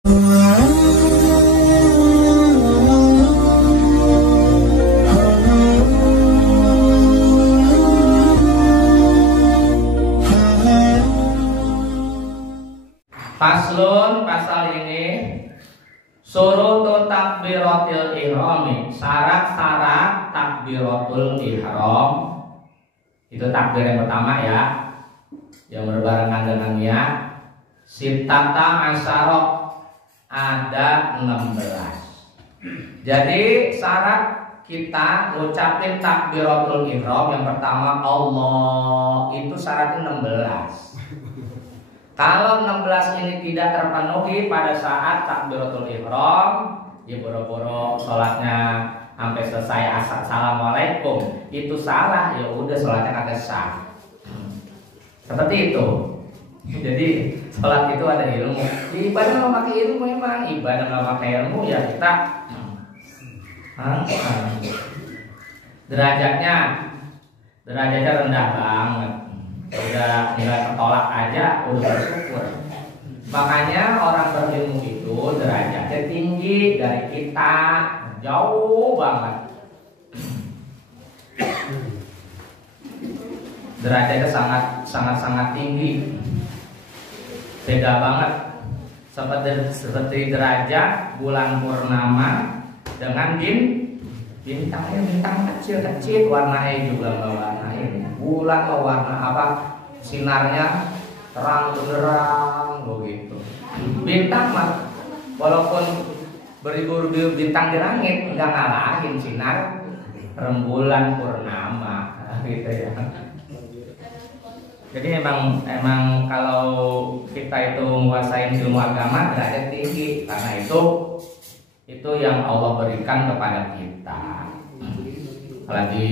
Faslun, pasal ini surutu takbiratul ihrami, syarat-syarat takbiratul ihram. Itu takbir yang pertama ya, yang berbarengan dengan niat. Sittata asyara, ada 16. Jadi syarat kita ngucapin takbiratul ihram yang pertama Allah, itu syaratnya 16. Kalau 16 ini tidak terpenuhi pada saat takbiratul ihram, ya boro-boro sholatnya sampai selesai assalamualaikum, itu salah, ya udah sholatnya kagak sah. Seperti itu. Jadi sholat itu ada ilmu. Ibadah nggak pakai ilmu, memang ibadah nggak pakai ilmu ya kita derajatnya rendah banget. Udah nilai ketolak aja udah bersyukur. Makanya orang berilmu itu derajatnya tinggi dari kita, jauh banget. Derajatnya sangat tinggi, beda banget. Seperti derajat bulan purnama dengan bintang kecil warnanya juga nggak warna ini. Bulan warna apa, sinarnya terang benderang begitu. Bintang mah walaupun beribu-ribu bintang di langit nggak ngalahin sinar rembulan purnama gitu ya. Jadi emang kalau kita itu menguasai ilmu agama derajat tinggi, karena itu yang Allah berikan kepada kita. Apalagi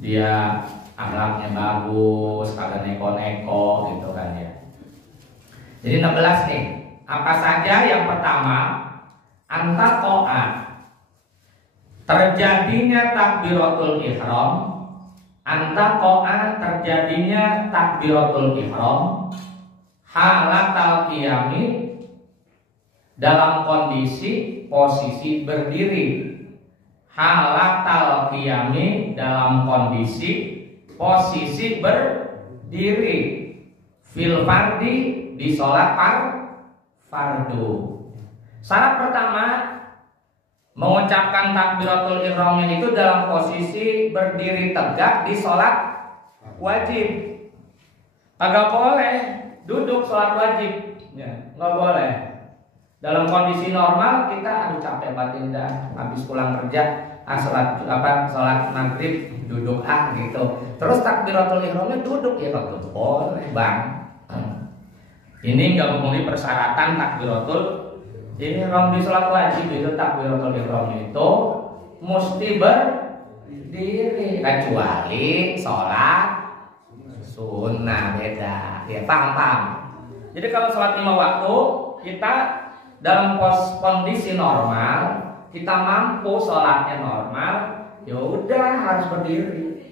dia akhlaknya bagus, kagak neko-neko gitu kan ya. Jadi 16 nih. Apa saja? Yang pertama, antaqo'a, terjadinya takbiratul ihram. Antaqo'a, terjadinya takbiratul ihram halatal qiyami, dalam kondisi posisi berdiri. Halatal qiyami, dalam kondisi posisi berdiri. Fil fardi, di sholat fardu. Syarat pertama mengucapkan takbiratul ihramnya itu dalam posisi berdiri tegak di sholat wajib. Agak boleh duduk sholat wajib, ya, nggak boleh. Dalam kondisi normal kita capek batin dah, habis pulang kerja, sholat maghrib duduk gitu. Terus takbiratul ihramnya duduk, ya kagak boleh bang. Ini nggak memenuhi persyaratan takbiratul ihram di sholat wajib. Itu takbiratul ihramnya itu mesti berdiri, kecuali sholat sunnah beda. Ya paham. Jadi kalau sholat 5 waktu kita dalam kondisi normal, kita mampu sholatnya normal, ya udah harus berdiri.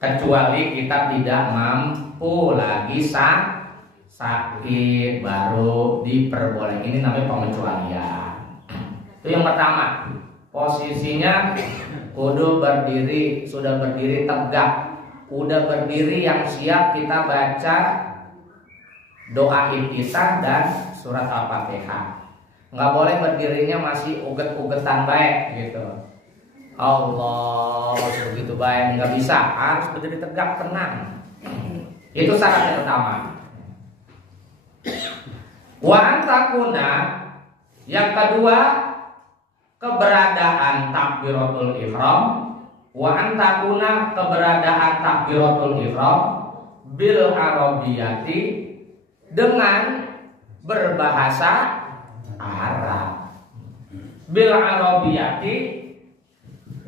Kecuali kita tidak mampu lagi sakit, baru diperbolehkan. Ini namanya pengecualian. Itu yang pertama. Posisinya kudu berdiri, sudah berdiri tegak, udah berdiri yang siap kita baca doa intisar dan surat Al-Fatihah. Nggak boleh berdirinya masih uget-ugetan baik gitu. Allah begitu baik, nggak bisa. Harus berdiri tegak, tenang. Itu syarat yang pertama. Wa antakuna, yang kedua, keberadaan takbiratul ihram. Wa antakuna, keberadaan takbiratul ihram bil arabiyati, dengan berbahasa Arab. Bil arabiyati,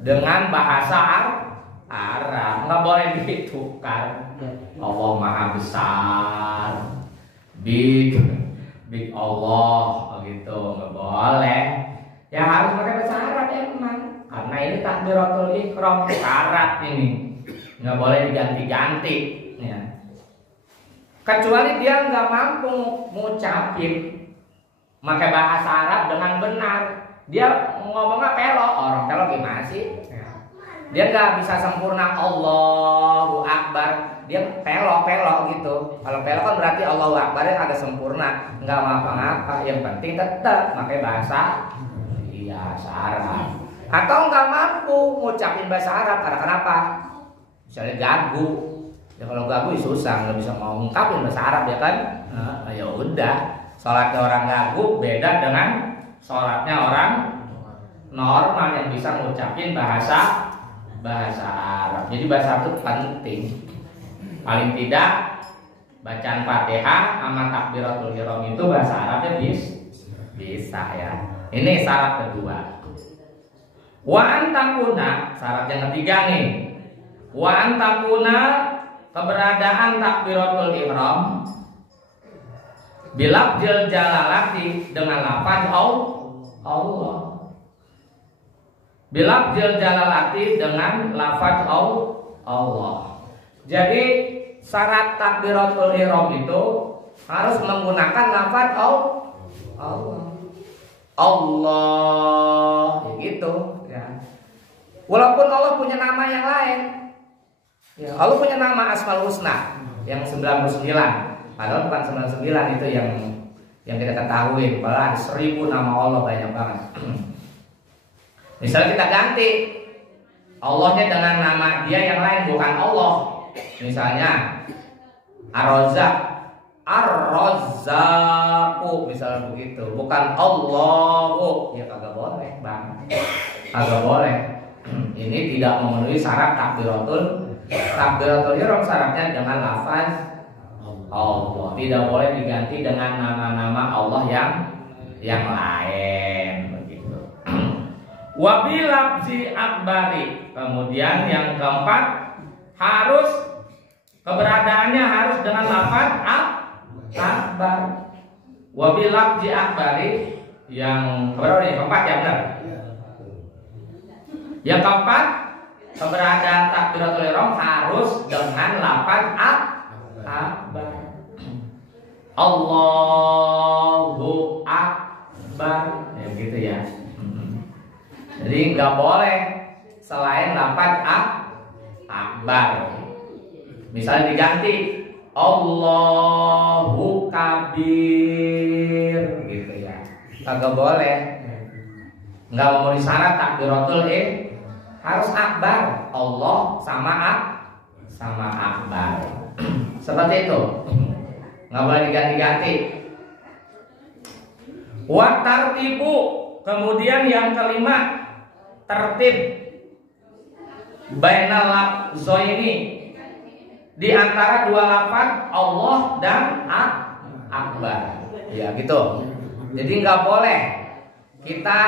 dengan bahasa Arab. Nggak boleh ditukar. Allah Maha Besar, big Allah gitu, nggak boleh. Ya harus pakai bahasa Arab ya teman, karena ini takbiratul ihram, syarat ini nggak boleh diganti-ganti ya. kecuali dia nggak mampu ngucapin pakai bahasa Arab dengan benar. Dia ngomongnya pelok, orang pelok gimana sih? Dia nggak bisa sempurna Allahu Akbar, dia pelok gitu. Kalau pelok kan berarti Allahu Akbarnya agak sempurna, nggak ngapa-ngapa. Yang penting tetap pakai bahasa Arab. Atau nggak mampu ngucapin bahasa Arab karena kenapa? Misalnya gagu. Ya kalau gagu susah, nggak bisa mau ngungkapin bahasa Arab ya kan? Nah, ya udah. Sholatnya orang gagu beda dengan sholatnya orang normal yang bisa ngucapin bahasa Arab. Jadi bahasa Arab itu penting. Paling tidak bacaan Fatihah sama takbiratul ihram itu bahasa Arabnya bisa ya. Ini syarat kedua. Wa antakuna, syarat yang ketiga nih. Wa antakuna, keberadaan takbiratul ihram bilafzil jalalati, dengan lafaz Allah. Bilafzil jalalati, dengan lafaz Allah. Jadi syarat takbiratul ihram itu harus menggunakan lafaz Allah gitu ya. Walaupun Allah punya nama yang lain ya, Allah punya nama Asmaul Husna yang 99, padahal bukan 99 itu yang kita ketahui. Padahal ada 1000 nama Allah, banyak banget. Misalnya kita ganti Allahnya dengan nama dia yang lain, bukan Allah. Misalnya Ar-Razzaqu misalnya begitu, bukan Allahu, ya kagak boleh bang, kagak boleh. Ini tidak memenuhi syarat takbiratul ihram. Syaratnya dengan lafaz Allah, tidak boleh diganti dengan nama-nama Allah yang lain begitu. Wabilabzi akbari, kemudian yang keempat harus keberadaannya harus dengan lafaz akbar. Wabilabzi akbari, yang keberapa nih? Keempat ya benar. Yang keempat, keberadaan takbiratul ihram harus dengan lafaz akbar. Allahu akbar, ya gitu ya. Jadi nggak boleh selain lafaz akbar. Misalnya diganti Allahu kabir gitu ya, kagak boleh. Nggak memenuhi syarat takbiratul ihram, harus akbar. Allah sama akbar. Seperti itu, nggak boleh diganti-ganti. Wa tartibu, kemudian yang kelima, tertib bainal lafzaini, di antara dua lafaz Allah dan akbar. Ya gitu. Jadi nggak boleh kita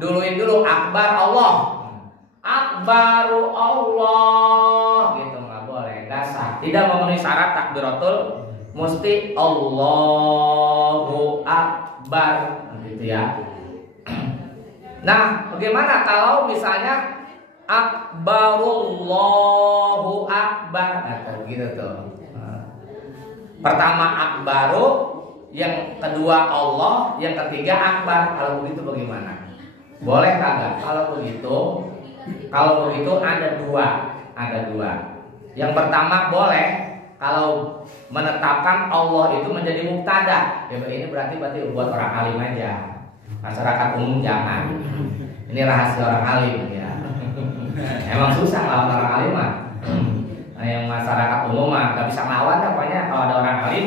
duluin dulu akbar Allah, akbaru Allah gitu, nggak boleh, nggak sah, tidak memenuhi syarat takbiratul, mesti Allahu akbar gitu ya. Nah, bagaimana kalau misalnya akbarullahu akbar atau gitu tuh. Pertama akbaru, yang kedua Allah, yang ketiga akbar. Kalau begitu bagaimana? Boleh kagak? Kalau begitu ada dua. Yang pertama boleh kalau menetapkan Allah itu menjadi mubtada. Ya ini berarti buat orang alim aja. Masyarakat umum jangan. Ini rahasia orang alim ya. Emang susah lawan orang alim mah. Nah, yang masyarakat umum mah gak bisa ngelawan, pokoknya kalau ada orang alim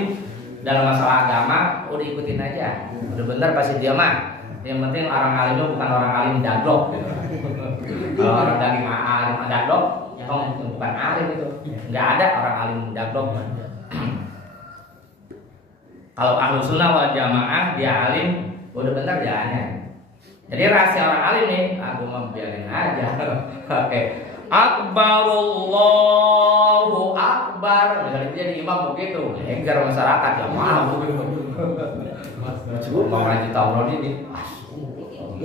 dalam masalah agama udah ikutin aja. Udah bener pasti dia mah. Yang penting orang alim itu bukan orang alim daglok gitu. Kalau orang dari alim daglok, bukan alim itu. Nggak ada orang alim daglok. Kalau ahlu sunnah wal jamaah dia alim, udah bener jalannya. Jadi rahasia orang alim nih, aku mau biarin aja. Oke. Akbarullahu akbar. Misalnya dia jadi imam begitu, enggar masyarakat ya mau. Coba mau lanjut tahun ini.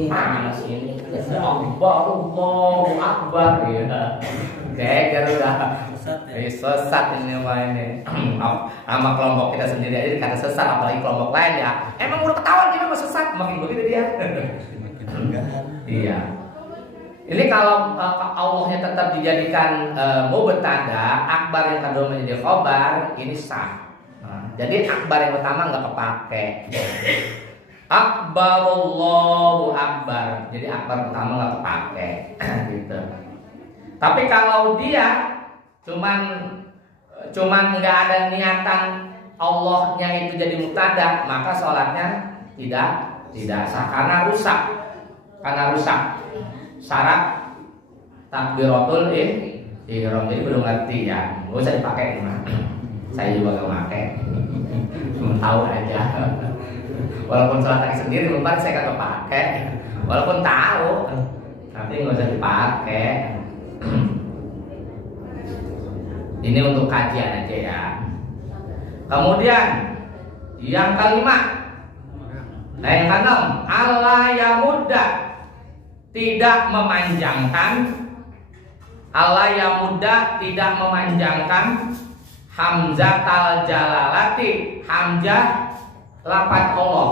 Mana sih ini? Akbarullahu akbar ya. Enggar udah Sesat ini mah ini. Sama kelompok kita sendiri aja dikata sesat, apalagi kelompok lain ya. Emang udah ketahuan kita mah sesat, makin begitu dia. Iya. Ini kalau Allahnya tetap dijadikan mubtada, akbar yang kedua menjadi khobar, ini sah. Jadi akbar yang pertama nggak kepake. Akbarullahu akbar. Jadi akbar pertama nggak kepake. Gitu. Tapi kalau dia cuman nggak ada niatan Allahnya itu jadi mubtada, maka sholatnya tidak sah karena rusak. Syarat takbiratul ihram. Jadi belum ngerti ya. Nggak usah dipakai mah. Saya juga nggak pakai. Cuma tahu aja. Walaupun sholat kaki sendiri belum saya nggak pakai. Walaupun tahu, tapi nggak usah dipakai. Ini untuk kajian aja ya. Kemudian yang kelima, yang keenam, Allah ya muda, tidak memanjangkan. Allah ya muda tidak memanjangkan hamzatal jalalati, hamzah lafaz Allah.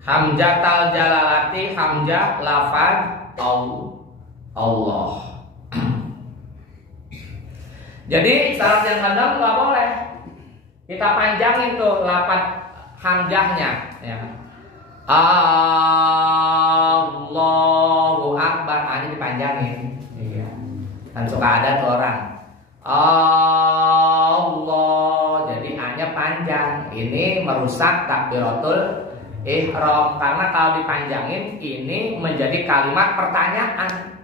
Hamzatal jalalati, hamzah lafaz Allah. Jadi syarat yang keenam nggak boleh kita panjangin tuh lafaz hamzahnya ya. Allahu akbar, hanya dipanjangin. Iya. Kan suka ada tuh orang Allah, jadi hanya panjang. Ini merusak takbiratul ihram karena kalau dipanjangin ini menjadi kalimat pertanyaan.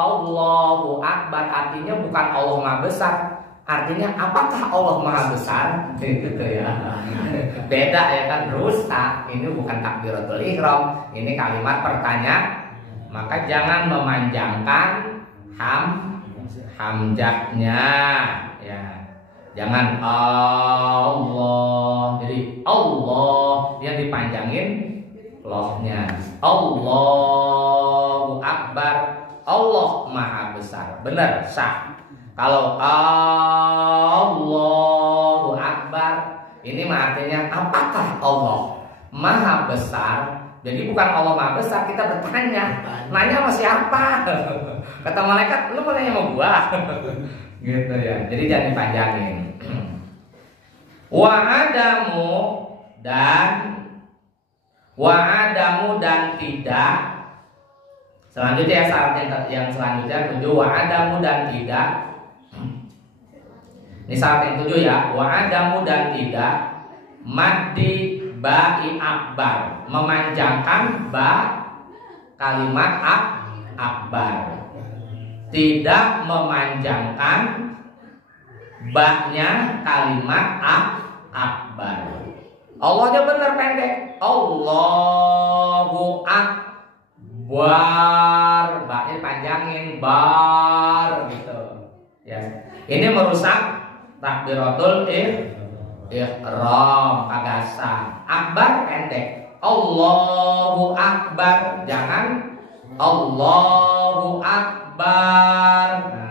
Allahu akbar artinya bukan Allah Maha Besar, artinya apakah Allah Maha Besar? Gitu ya. Beda ya kan, rusak. Ini bukan takbiratul ihram, ini kalimat pertanyaan. Maka jangan memanjangkan hamzahnya ya. Jangan Allah. Jadi Allah yang dipanjangin lohnya. Allahu akbar, Allah Maha Besar. Benar, sah. Kalau Allahu akbar, ini artinya apakah Allah Maha Besar? Jadi bukan Allah Maha Besar, kita bertanya. Nanya sama siapa? Kata malaikat, lu mau nanya sama gua? Gitu ya. Jadi jangan dipanjangin. Wa'adamu dan tidak. Selanjutnya ya, syarat yang selanjutnya 7, wa'adamu dan tidak. Ini syarat yang 7 ya, wa'adamu dan tidak maddi ba'i akbar, memanjangkan ba kalimat akbar. Tidak memanjangkan ba-nya kalimat akbar. Allahnya benar pendek. Allahu akbar, ba-nya panjangin bar gitu. Ya. Ini merusak takbiratul ihram, kagak sah. Akbar pendek. Allahu akbar, jangan Allahu akbar. Nah,